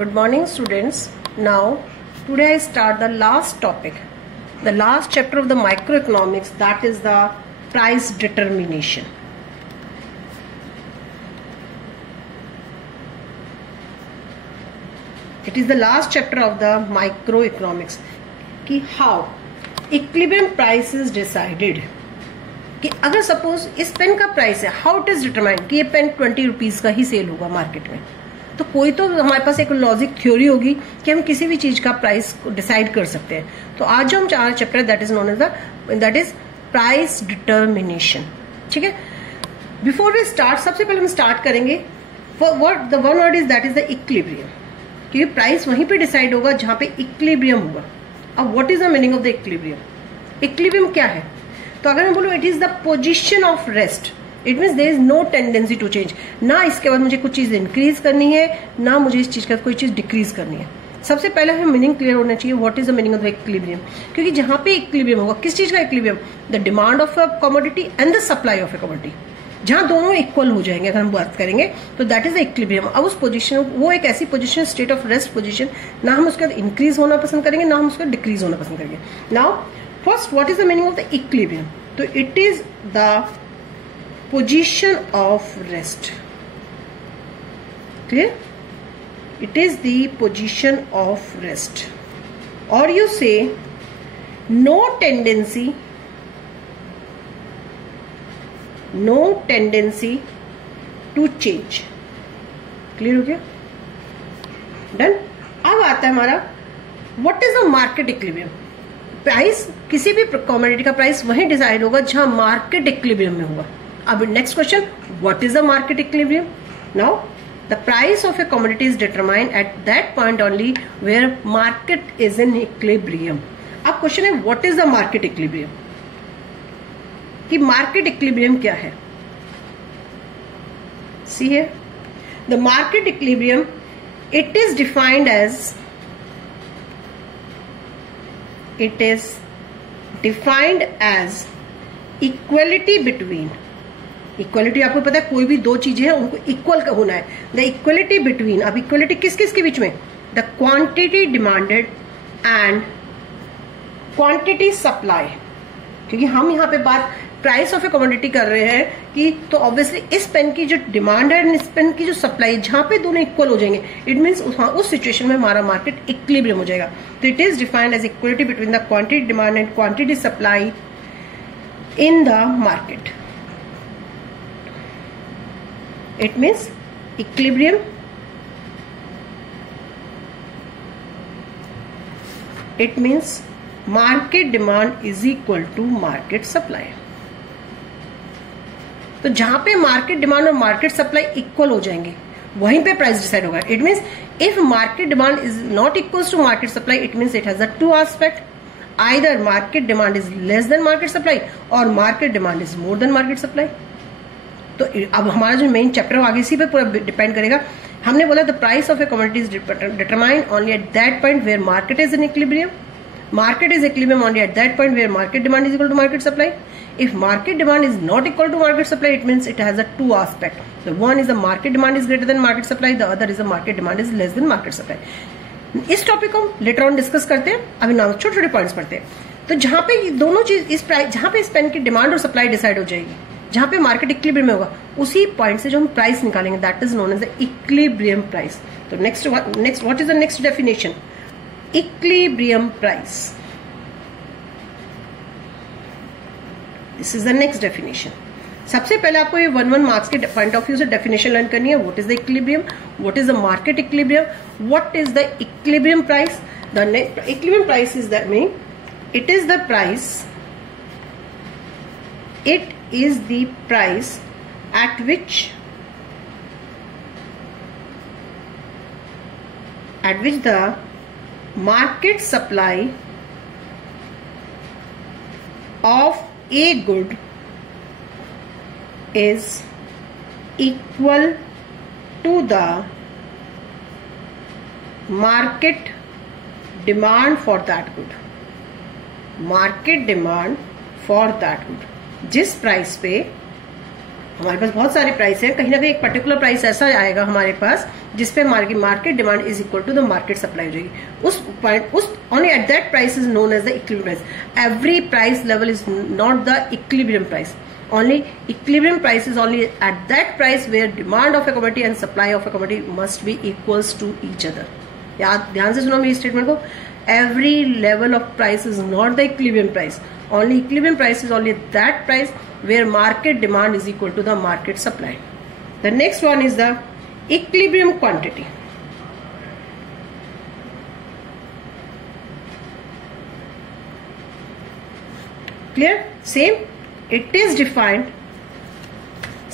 Good morning, students. Now, today I start the last topic, the last chapter of the microeconomics, that is the price determination. It is the last chapter of the microeconomics कि how equilibrium price is decided. कि अगर suppose इस pen का price है, how it is determined कि ये pen 20 rupees का ही cell होगा मार्केट में, तो कोई तो हमारे पास एक लॉजिक थ्योरी होगी कि हम किसी भी चीज का प्राइस डिसाइड कर सकते हैं. तो आज जो हम चार chapter that is known as that is price determination. ठीक है, बिफोर वी स्टार्ट सबसे पहले हम स्टार्ट करेंगे the one word is that is the equilibrium, क्योंकि प्राइस वहीं पे डिसाइड होगा जहां पे इक्विलिब्रियम होगा. अब what is the meaning of the equilibrium? Equilibrium क्या है? तो अगर मैं बोलूं it is the position of rest, it means there is no tendency to change. ना इसके बाद मुझे कुछ चीज इंक्रीज करनी है, ना मुझे इस चीज का कोई चीज डिक्रीज करनी है. सबसे पहले हमें मीनिंग क्लियर होना चाहिए what is the meaning of the equilibrium, क्योंकि जहां पे इक्विलिब्रियम होगा, किस चीज का equilibrium? The demand of a commodity and the supply of a commodity. जहां दोनों इक्वल हो जाएंगे, अगर हम बात करेंगे तो दैट इज द इक्विलिब्रियम. अब उस पोजीशन, वो एक ऐसी position, state of rest position, ना हम उसके बाद इंक्रीज होना पसंद करेंगे, ना हम उसका डिक्रीज होना पसंद करेंगे. Now first what is the meaning of the equilibrium? तो it is the position of rest. Clear? It is the position of rest, or you say no tendency to change. Clear हो गया? Done. अब आता है हमारा what is the market equilibrium. Price, किसी भी commodity का प्राइस वहीं डिसाइड होगा जहां मार्केट इक्विलिब्रियम में होगा. अब next question, what is the market equilibrium? Now the price of a commodity is determined at that point only where market is in equilibrium. अब क्वेश्चन है what is the market equilibrium, कि market equilibrium क्या है? See here, the market equilibrium it is defined as equality between, equality आपको पता है कोई भी दो चीजें हैं उनको इक्वल का होना है. द इक्वलिटी बिटवीन, अब इक्वलिटी किस किस के बीच में? The quantity demanded and quantity supply. क्योंकि हम यहाँ पे बात प्राइस ऑफ ए कमोडिटी कर रहे हैं कि तो ऑब्वियसली इस पेन की जो डिमांड है, इस पेन की जो सप्लाई, जहां पे दोनों इक्वल हो जाएंगे, इट मीन्स उस सिचुएशन में हमारा मार्केट इक्विलिब्रियम हो जाएगा. तो it is defined as equality between the quantity demand and quantity supply in the market. It means equilibrium market demand is equal to market supply. तो जहां पे मार्केट डिमांड और मार्केट सप्लाई इक्वल हो जाएंगे वहीं पे प्राइस डिसाइड होगा. It means if market demand is not equal to market supply, it means it has the two aspect. Either market demand is less than market supply or market demand is more than market supply. तो अब हमारा जो main chapter आगे इसी पे पूरा depend करेगा. हमने बोला the price of a commodity is determined only at that point where market is in equilibrium. Market is equilibrium only at that point where market demand is equal to market supply. If market demand is not equal to market supply, it means it has a two aspect. The one is the market demand is greater than market supply. The other is the market demand is less than market supply. इस topic को हम later on discuss करते हैं. अभी नाम छोटे छोटे points पढ़ते हैं. तो जहां पे दोनों चीज इस प्राइस, जहां पे इस पेन की डिमांड और सप्लाई डिसाइड हो जाएगी, जहां पे मार्केट इक्विलिब्रियम में होगा, उसी पॉइंट से जो हम प्राइस निकालेंगे that is known as the equilibrium price. तो next what is the next definition? Equilibrium price. This is the next definition. सबसे पहले आपको ये 1 मार्क्स के पॉइंट ऑफ व्यू से डेफिनेशन लर्न करनी है. What is the equilibrium, what is the market equilibrium, what is the equilibrium price. The equilibrium price is that mean it is the price at which the market supply of a good is equal to the market demand for that good. Market demand for that good, जिस price पे हमारे पास बहुत सारे price हैं, कहीं ना कहीं एक पर्टिकुलर प्राइस ऐसा आएगा हमारे पास जिसपे market demand is equal to the market supply हो जाएगी। उस only at that price is known as the equilibrium price. Every price level is not the equilibrium price. Only equilibrium price is only at that price where demand of a commodity and supply of a commodity must be equals to each other. याद ध्यान से सुनो मेरी statement को। Every level of price is not the equilibrium price. Only equilibrium price is only that price where market demand is equal to the market supply. The next one is the equilibrium quantity. Clear? Same. It is defined.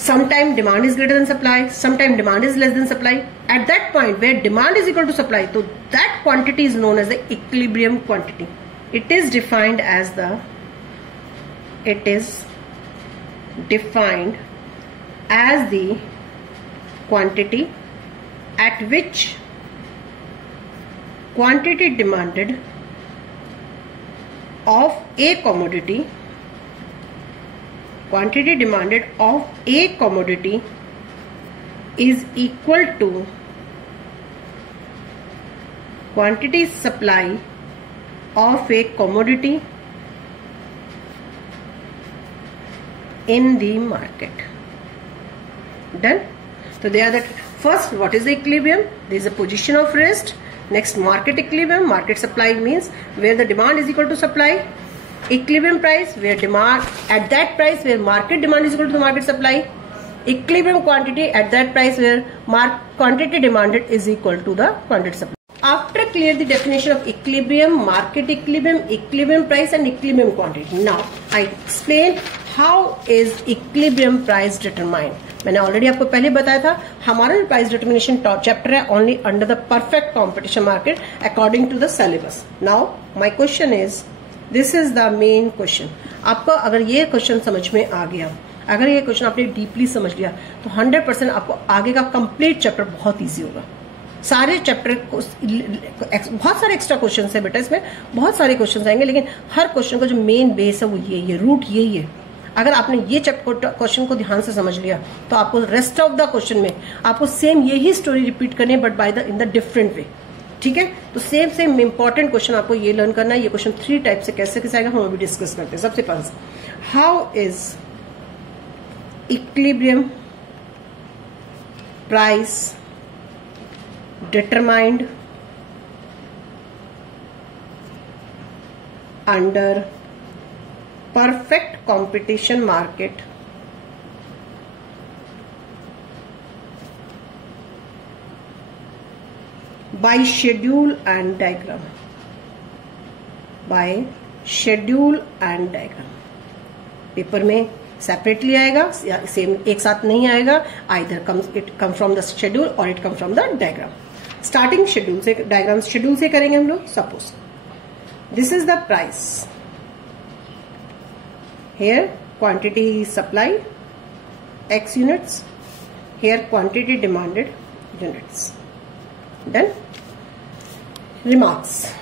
Sometime demand is greater than supply, sometime demand is less than supply. At that point where demand is equal to supply, so that quantity is known as the equilibrium quantity. It is defined as the quantity at which quantity demanded of a commodity is equal to quantity supply of a commodity in the market. Done? So they are the first, what is the equilibrium? There is a position of rest. Next, market equilibrium. Market supply means where the demand is equal to supply. Equilibrium price, where demand at that price where market demand is equal to the market supply. Equilibrium quantity at that price where quantity demanded is equal to the quantity supply. After clear the definition of equilibrium, market equilibrium, equilibrium price and equilibrium quantity. Now I explain how is equilibrium price determined. मैंने already आपको पहले बताया था हमारा price determination chapter है only under the perfect competition market according to the syllabus. Now my question is, this is the main question. आपको अगर ये क्वेश्चन समझ में आ गया, अगर ये क्वेश्चन आपने डीपली समझ लिया तो 100% आपको आगे का कंप्लीट चैप्टर बहुत इजी होगा. सारे चैप्टर बहुत सारे एक्स्ट्रा क्वेश्चन है बेटा, इसमें बहुत सारे क्वेश्चन आएंगे, लेकिन हर क्वेश्चन का जो मेन बेस है वो ये रूट यही है. अगर आपने ये क्वेश्चन को ध्यान से समझ लिया तो आपको रेस्ट ऑफ द क्वेश्चन में आपको सेम यही स्टोरी रिपीट करनी है, but by the in the different way. ठीक है, तो सेम इंपॉर्टेंट क्वेश्चन आपको ये लर्न करना है. ये क्वेश्चन 3 टाइप से कैसे आएगा हम अभी डिस्कस करते हैं. सबसे पहले, how is equilibrium price determined under perfect competition market by schedule and diagram. Paper में सेपरेटली आएगा, सेम एक साथ नहीं आएगा. Either it come from the schedule और it come from the diagram. Starting schedule से, डायग्राम शेड्यूल से करेंगे हम लोग. Suppose this is the price, here quantity supply x units, here quantity demanded units. Done. Remarks.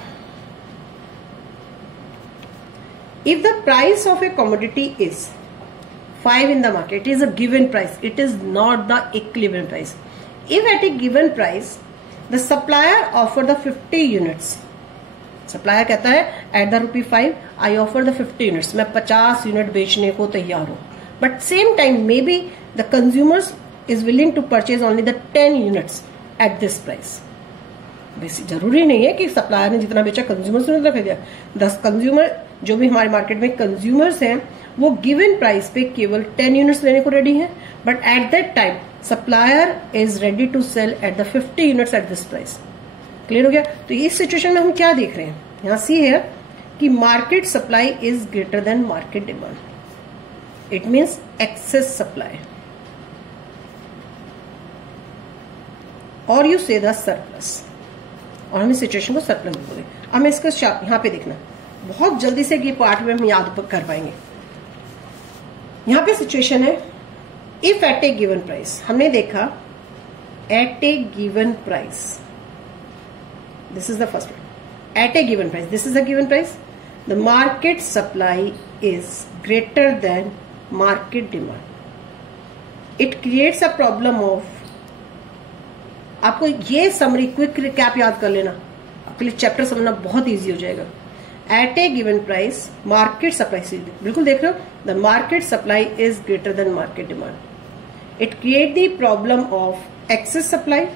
If the price of a commodity is 5 in the market, it is a given price, it is not the equilibrium price. If at a given price the supplier offer the 50 units, supplier कहता है at the ₹5 I offer the 50 units, मैं 50 unit बेचने को तैयार हूँ. But same time maybe the consumers is willing to purchase only the 10 units at this price. वैसे जरूरी नहीं है कि सप्लायर ने जितना बेचा कंज्यूमर्स ने उतना खरीदा. 10 कंज्यूमर जो भी हमारे मार्केट में कंज्यूमर्स हैं वो गिवन प्राइस पे केवल 10 यूनिट्स लेने को रेडी है. But at that time supplier is ready to sell at the 50 units at this price. Clear हो गया. तो इस सिचुएशन में हम क्या देख रहे हैं, यहां सी है कि market supply is greater than market demand. It means excess supply और यू से द सरप्लस, और हम इस सिचुएशन को सरप्लस बोले. हमें इसको यहां पे देखना, बहुत जल्दी से ये पार्ट में हम याद कर पाएंगे. यहां पे सिचुएशन है if at a given price, हमने देखा at a given price, this is the first one. At a given price, this is the given price, the market supply is greater than market demand. It creates a problem of, आपको ये summary quick recap याद कर लेना, आपके लिए chapter समझना बहुत easy हो जाएगा। Eight a given price market supply, बिल्कुल देख रहे हो, the market supply is greater than market demand, it create the problem of excess supply,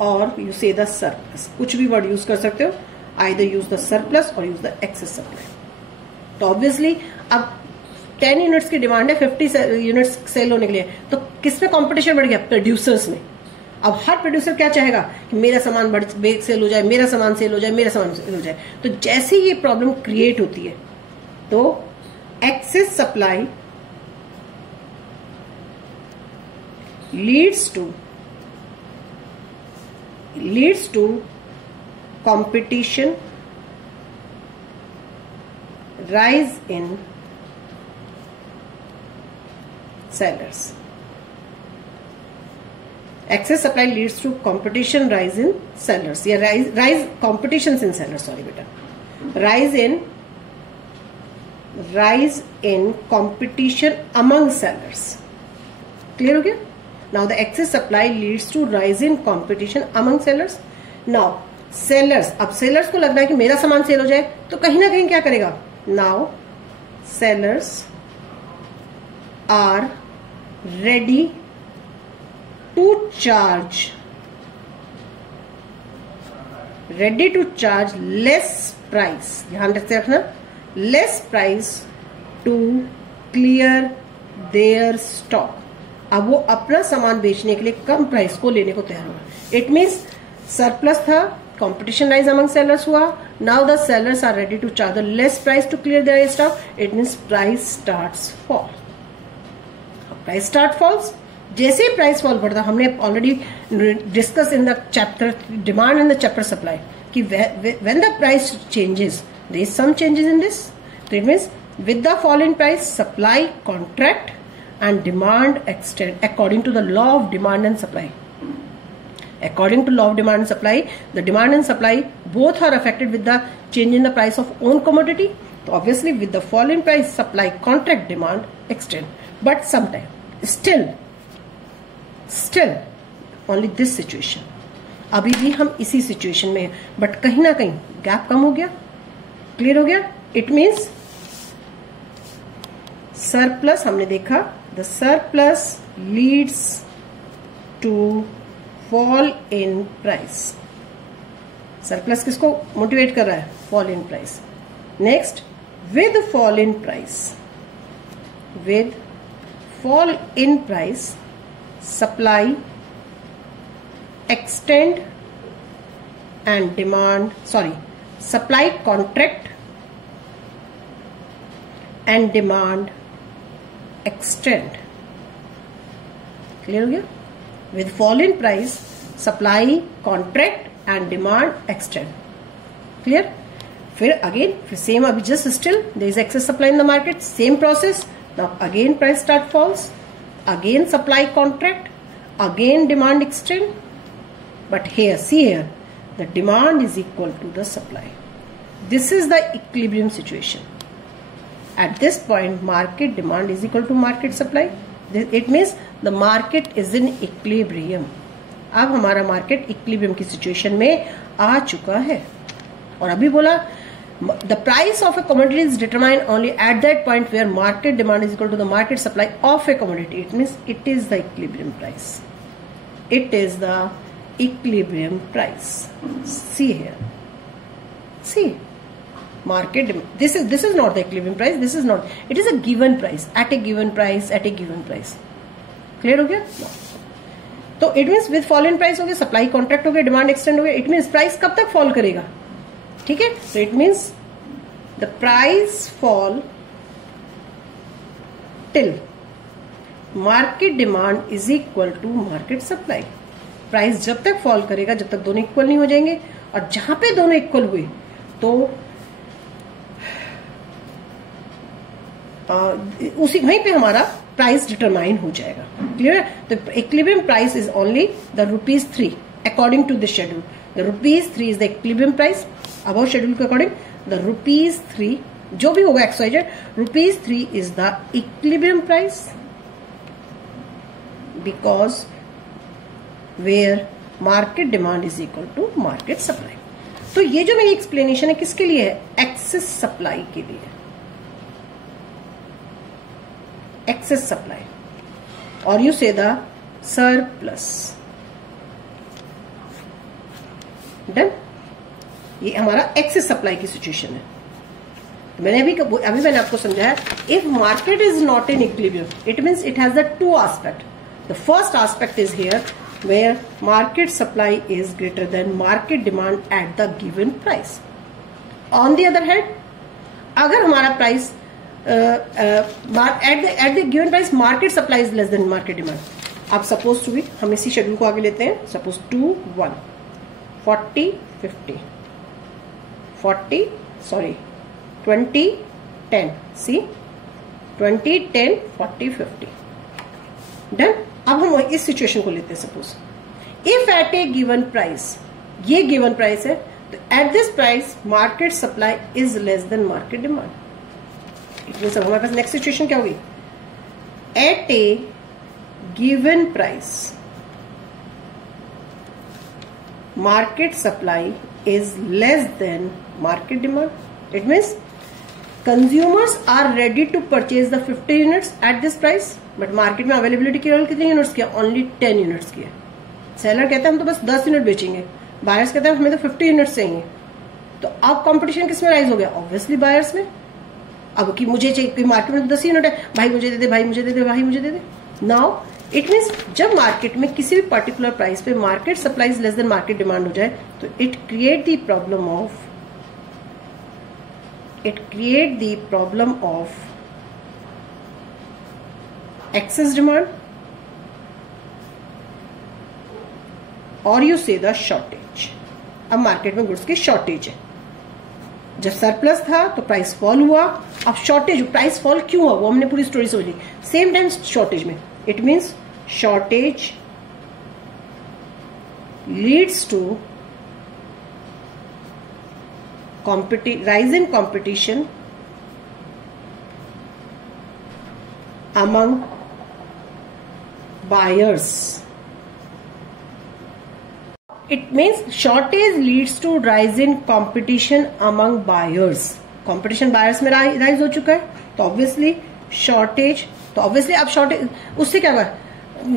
और यू से द सरप्लस, कुछ भी वर्ड यूज कर सकते हो, आइदर यूज द सरप्लस और यूज द एक्सेस सप्लाई। तो ऑब्वियसली अब 10 यूनिट्स की डिमांड है, 50 यूनिट्स सेल होने के लिए, तो किसमें कंपटीशन बढ़ गया? प्रोड्यूसर्स में। अब हर प्रोड्यूसर क्या चाहेगा कि मेरा सामान बड़े सेल हो जाए, मेरा सामान सेल हो जाए, मेरा सामान सेल हो जाए। तो जैसे ये प्रॉब्लम क्रिएट होती है तो excess supply leads to competition, rise in sellers. Excess supply leads to competition, rise in sellers. Yeah, rise competitions in sellers. Sorry, beta. Rise in competition among sellers. Clear हो गया? Now the excess supply leads to rise in competition among sellers. Now sellers, अब sellers को लगना है कि मेरा सामान cell हो जाए, तो कहीं ना कहीं क्या करेगा? Now sellers are ready to charge less price, ध्यान से रखना, less price to clear their stock। अब वो अपना सामान बेचने के लिए कम प्राइस को लेने को तैयार हुआ। इट मीन्स सरप्लस था, कंपटीशन राइज अमंग सेलर्स हुआ, now the sellers are ready to charge the less price to clear their stock, it means price starts fall. Price start falls, जैसे ही प्राइस फॉल बढ़ता, हमने already discuss in the chapter demand and the chapter supply कि when the price changes there is some changes in this, तो it means with the fall in price supply contract and demand extend according to the law of demand and supply. According to law of demand and supply, the demand and supply both are affected with the change in the price of own commodity. So obviously with the fall in price, supply contract, demand extend. But sometime still only this situation. अभी भी हम इसी situation में हैं, but कहीं ना कहीं gap कम हो गया, क्लियर हो गया। इट मीन्स सरप्लस हमने देखा, the surplus leads to fall in price. Surplus किसको मोटिवेट कर रहा है? fall in price. Next, with fall in price, supply extend and demand, supply contract and demand extend. Clear हो गया? With fall in price supply contract and demand extend. Clear? फिर again फिर same, अभी just still there is excess supply in the market, same process. Now again price start falls, again supply contract, again demand extend, but here see here the demand is equal to the supply. This is the equilibrium situation. At this point, market demand is equal to market supply. It means the market is in equilibrium. अब हमारा market equilibrium की situation में आ चुका है। और अभी बोला the price of a commodity is determined only at that point where market demand is equal to the market supply of a commodity. It means it is the equilibrium price. It is the equilibrium price. See here. See. Market demand. This is not the equilibrium price. This is not. It is a given price at a given price at a given price. Clear हो गया? तो it means with fall in price हो गया, supply contract हो गया, demand extend हो गया. It means price कब तक fall करेगा? ठीक है? So it means the price fall till market demand is equal to market supply. Price जब तक fall करेगा, जब तक दोनों इक्वल नहीं हो जाएंगे, और जहां पे दोनों इक्वल हुए तो उसी वहीं पे हमारा प्राइस डिटरमाइन हो जाएगा। क्लियर? तो equilibrium price is only the ₹3 according to the schedule. The ₹3 is the equilibrium price about schedule के अकॉर्डिंग। द ₹3 जो भी होगा XYZ, ₹3 is the equilibrium price because where market demand is equal to market supply. तो ये जो मेरी explanation है किसके लिए है? एक्सेस सप्लाई के लिए, एक्सेस सप्लाई, और यू से द सरप्लस। डन। ये हमारा एक्सेस सप्लाई की सिचुएशन है। तो मैंने अभी मैंने आपको समझाया, if market is not in equilibrium, it means it has the two aspect. The first aspect is here where market supply is greater than market demand at the given price. On the other hand, अगर हमारा price at the given price market supply is less than market demand, अब suppose to भी हम इसी schedule को आगे लेते हैं, सपोज 2 1 40 50 40 सॉरी 20 10 सी 20 10 40 50 डन। अब हम इस सिचुएशन को लेते हैं, suppose if at a given price, ये गिवन प्राइस है, तो at this price market supply is less than market demand. It means हमारे पास नेक्स्ट सिचुएशन क्या होगी? At a given price market supply is less than market demand. It means consumers are ready to purchase the 50 units at this price, but market में availability केवल कितने units की है? Only 10 units की है। Seller कहता है हम तो बस 10 यूनिट बेचेंगे, बायर्स कहते हैं हमें तो 50 यूनिट्स चाहिए। तो अब कंपटीशन किस में राइज हो गया? ऑब्वियसली बायर्स में। अब कि मुझे चाहिए, मार्केट में 10 यूनिट है, भाई मुझे दे दे, भाई मुझे दे दे, भाई मुझे दे दे। नाउ इट मीन्स जब मार्केट में किसी भी पर्टिकुलर प्राइस पे market supply is less than market demand हो जाए, तो it create the problem of excess demand, और यू से द शॉर्टेज। अब मार्केट में गुड्स की शॉर्टेज है। जब सरप्लस था तो प्राइस फॉल हुआ, अब शॉर्टेज, प्राइस फॉल क्यों हुआ वो हमने पूरी स्टोरी समझ ली। सेम टाइम शॉर्टेज में, it means shortage leads to rise in competition among buyers. It means shortage leads to rise in competition among buyers. Competition buyers में rise हो चुका है, तो obviously shortage, तो obviously अब shortage उससे क्या हुआ?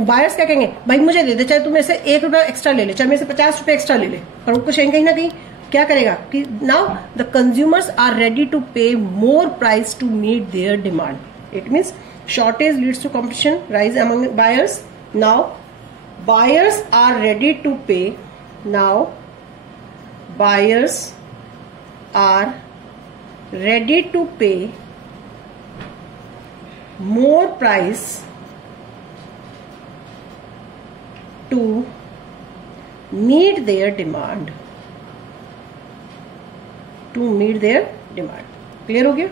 बायर्स क्या कहेंगे? भाई मुझे दे दे, चाहे तू मेरे से ₹1 एक्स्ट्रा ले ले, चाहे मेरे से ₹50 एक्स्ट्रा ले ले, पर वो कुछ कहीं ना कहीं क्या करेगा कि now the consumers are ready to pay more price to meet their demand. It means shortage leads to competition rise among buyers. Now buyers are ready to pay. Now buyers are ready to pay more price to meet their demand. To meet their demand. Clear हो गया?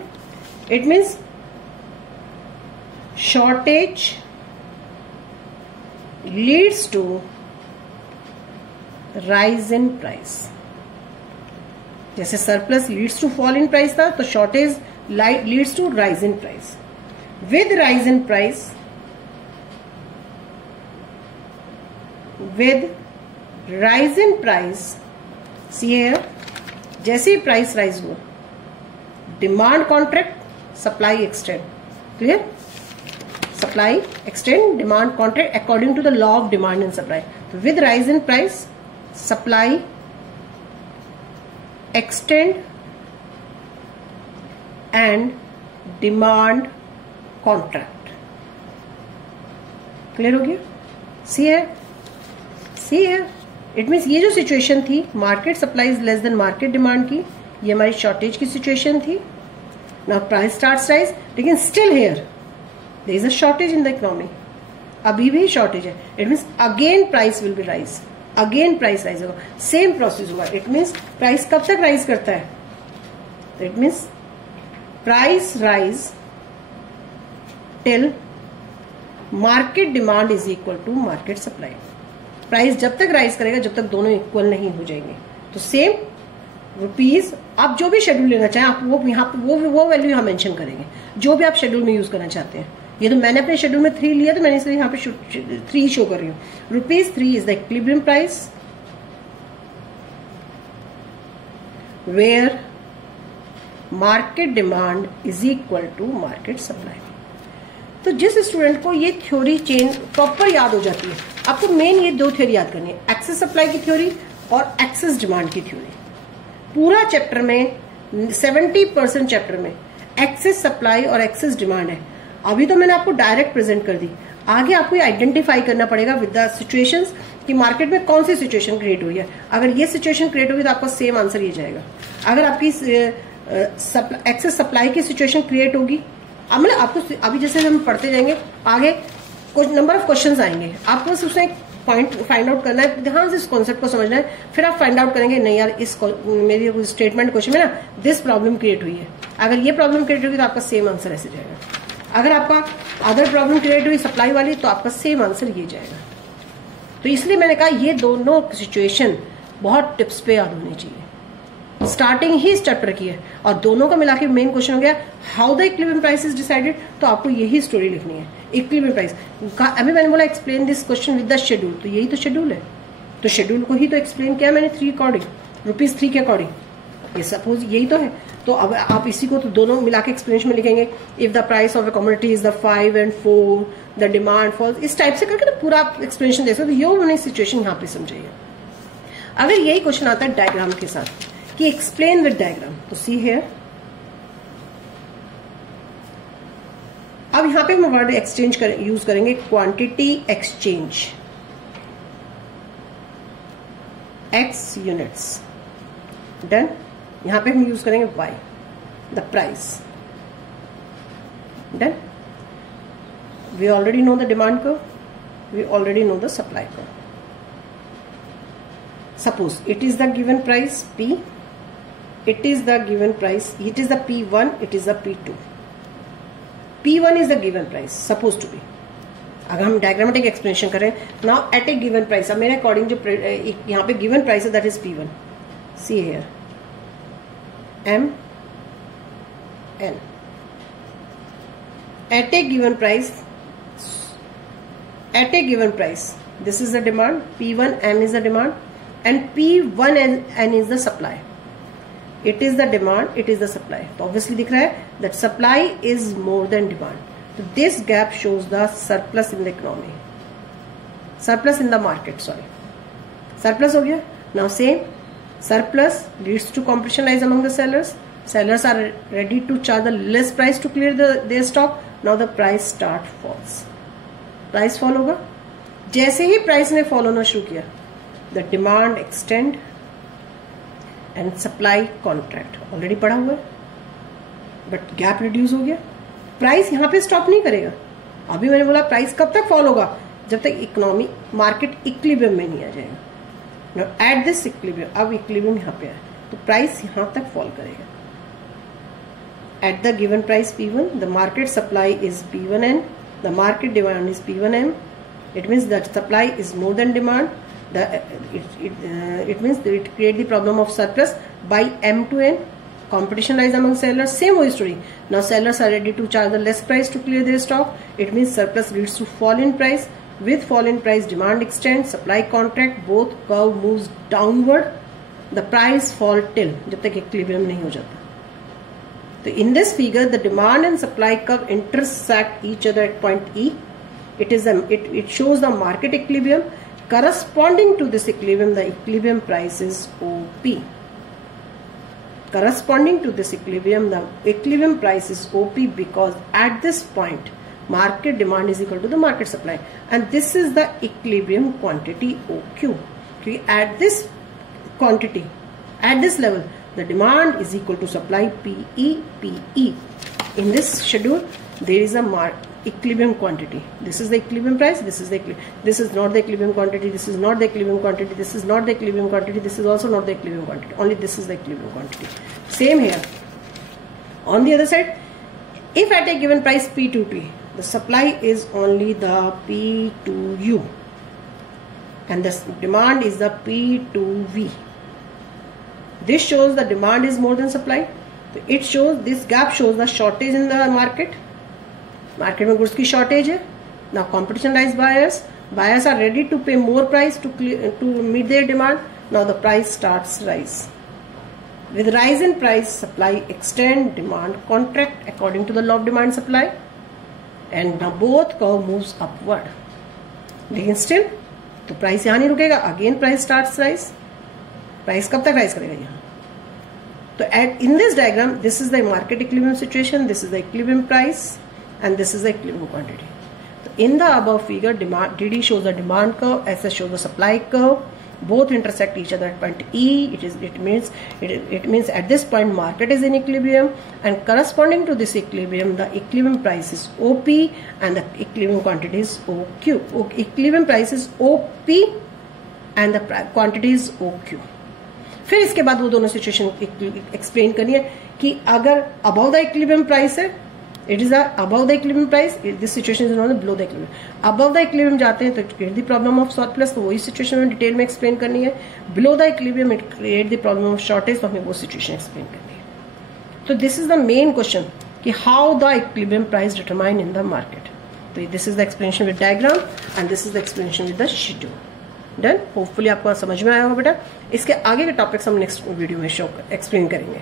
It means shortage leads to rise in price. जैसे surplus leads to fall in price था, तो shortage leads to rise in price. With rise in price, see here, जैसे ही price rise हुआ, demand contract, supply extend. Clear? Supply extend, demand contract according to the law of demand and supply. तो with rise in price, supply extend and demand contract. Clear हो गया? सी है it means ये जो situation थी market supply is less than market demand की, ये हमारी शॉर्टेज की सिचुएशन थी। नाउ प्राइस स्टार्ट्स राइज, लेकिन still here there is a shortage in the economy, अभी भी शॉर्टेज है। It means again price will be rise, again price rise होगा, सेम प्रोसेस होगा। इट मीन्स प्राइस कब तक राइज करता है? It means price rise till market demand is equal to market supply. Price जब तक राइज करेगा जब तक दोनों इक्वल नहीं हो जाएंगे। तो सेम रुपीज, आप जो भी शेड्यूल लेना चाहें आप वो यहाँ पे वो वैल्यू यहाँ मेंशन करेंगे जो भी आप शेड्यूल में यूज करना चाहते हैं। ये तो मैंने अपने शेड्यूल में 3 लिया तो मैंने इसलिए यहाँ पे 3 शो कर रही हूँ। Rupees 3 is the equilibrium price where market demand is equal to market supply. तो जिस स्टूडेंट को ये थ्योरी चेन प्रॉपर याद हो जाती है, आपको मेन ये 2 थ्योरी याद करनी है, एक्सेस सप्लाई की थ्योरी और एक्सेस डिमांड की थ्योरी। पूरा चैप्टर में 70% चैप्टर में एक्सेस सप्लाई और एक्सेस डिमांड है। अभी तो मैंने आपको डायरेक्ट प्रेजेंट कर दी, आगे आपको ये आइडेंटिफाई करना पड़ेगा विद द सिचुएशंस कि मार्केट में कौन सी सिचुएशन क्रिएट हुई है। अगर ये सिचुएशन क्रिएट होगी तो आपका सेम आंसर ये जाएगा। अगर आपकी एक्सेस सप्लाई की सिचुएशन क्रिएट होगी, मतलब आपको अभी जैसे हम पढ़ते जाएंगे आगे कुछ नंबर ऑफ क्वेश्चंस आएंगे, आपको बस उसमें पॉइंट फाइंड आउट करना है, ध्यान से इस कॉन्सेप्ट को समझना है, फिर आप फाइंड आउट करेंगे नहीं यार इस मेरी स्टेटमेंट क्वेश्चन में ना दिस प्रॉब्लम क्रिएट हुई है। अगर ये प्रॉब्लम क्रिएट होगी तो आपका सेम आंसर ऐसे जाएगा। अगर आपका अदर प्रॉब्लम क्रिएट हुई सप्लाई वाली तो आपका सेम आंसर ये जाएगा। तो इसलिए मैंने कहा ये दोनों सिचुएशन बहुत टिप्स पे याद होनी चाहिए। स्टार्टिंग ही इस चैप्टर की है और दोनों का मिला के मेन क्वेश्चन हो गया how the equilibrium price is decided. तो आपको यही स्टोरी लिखनी है इक्विलिब्रियम प्राइस। अभी मैंने बोला explain this question with the schedule, तो यही तो शेड्यूल है। तो शेड्यूल को ही तो एक्सप्लेन किया मैंने 3 अकॉर्डिंग, रुपीज 3 के अकॉर्डिंग, ये सपोज यही तो है। तो अब आप इसी को तो दोनों मिला के एक्सप्लेनेशन में लिखेंगे if the price of a commodity is the 5 and 4 the demand for, इस टाइप से करके ना पूरा एक्सप्लेनेशन दे सकते। तो ये मैंने सिचुएशन यहाँ पे समझाइए। अगर यही क्वेश्चन आता है डायग्राम के साथ कि एक्सप्लेन विद डायग्राम, तो सी हियर। अब यहां पे हम वर्ड एक्सचेंज यूज करेंगे quantity exchange, X units, done. यहां पे हम यूज करेंगे Y, the price, done. We already know the demand curve, we already know the supply curve. Suppose it is the given price P, it is the given price, it is the P1, it is the P2. P1 is the given price supposed to be। अगर हम diagrammatic explanation करें now at a given price, अब मेरे according जो यहाँ पे given price है that is P1, see here M N at a given price, at a given price this is the demand, P1 M is the demand and P1 N is the supply। It is the demand, it is the supply। तो obviously दिख रहा है that supply is more than demand। तो this gap shows the surplus in the economy, surplus in the market, sorry, surplus हो गया। Now same surplus leads to competition rise among the sellers, sellers are ready to charge the less price to clear their stock, now the price start falls, price fall होगा। जैसे ही price ने fall होना शुरू किया the demand extend and supply contract, already पड़ा हुआ है बट गैप रिड्यूस हो गया। प्राइस यहां पे स्टॉप नहीं करेगा। अभी मैंने बोला प्राइस कब तक फॉल होगा, जब तक इकोनॉमी मार्केट इक्विलिब्रियम में नहीं आ जाएगा। एट दिस इक्विलिब्रियम, अब इक्विलिब्रियम यहां पे है तो प्राइस यहां तक फॉल करेगा। At the given price P1 the market supply is P1N, the market demand is P1M। It means that supply is more than demand. It means that it create the problem of surplus by M to N, competition rise among sellers, same whole story। Now sellers are ready to charge the less price to clear their stock, it means surplus leads to fall in price, with fall in price demand extends, supply contract, both curve moves downward, the price fall till जब तक equilibrium नहीं हो जाता। तो in this figure the demand and supply curve intersect each other at point E। it shows the market equilibrium। Corresponding to this equilibrium, the equilibrium price is OP। Corresponding to this equilibrium, the equilibrium price is OP because at this point, market demand is equal to the market supply, and this is the equilibrium quantity OQ। Okay, at this quantity, at this level, the demand is equal to supply PE। In this schedule, there is a equilibrium quantity, this is the equilibrium price, this is not the equilibrium quantity, this is not the equilibrium quantity, this is not the equilibrium quantity, this is also not the equilibrium quantity, only this is the equilibrium quantity। Same here on the other side, if at a given price P to P the supply is only the P to U and the demand is the P to V, This shows the demand is more than supply. So it shows, this gap shows the shortage in the market. Market में goods की shortage है. Now competition rise buyers. Buyers are ready to pay more price to meet their demand. Now the price starts rise. With rise in price, supply extend, demand contract according to the law of demand supply, and now both curve moves upward. लेकिन still तो प्राइस यहाँ नहीं रुकेगा. Again price starts rise. Price कब तक rise करेगा यहाँ? तो at in this diagram, this is the market equilibrium situation, this is the equilibrium price, and this is the equilibrium quantity. तो in the above figure, demand DD shows the demand curve, SS shows the supply curve. Both intersect each other at point E. It means at this point market is in equilibrium, and corresponding to this equilibrium, the equilibrium price is OP and the equilibrium quantity is OQ. Equilibrium price is OP and the quantity is OQ. फिर इसके बाद वो दोनों situation explain करनी है कि अगर above the equilibrium price है, it is above the equilibrium price, this situation is not below the equilibrium. Above the equilibrium जाते हैं तो it create the problem of surplus, तो वही सिचुएशन में डिटेल में एक्सप्लेन करनी है. Below the equilibrium it create the problem of shortage, तो हमें वो सिचुएशन एक्सप्लेन करनी है. तो this is the main question कि how the equilibrium price determine in the market. तो this is the explanation with diagram and this is the explanation with the schedule. Done. Hopefully आपको समझ में आया होगा बेटा. इसके आगे के टॉपिक्स हम नेक्स्ट वीडियो में एक्सप्लेन करेंगे.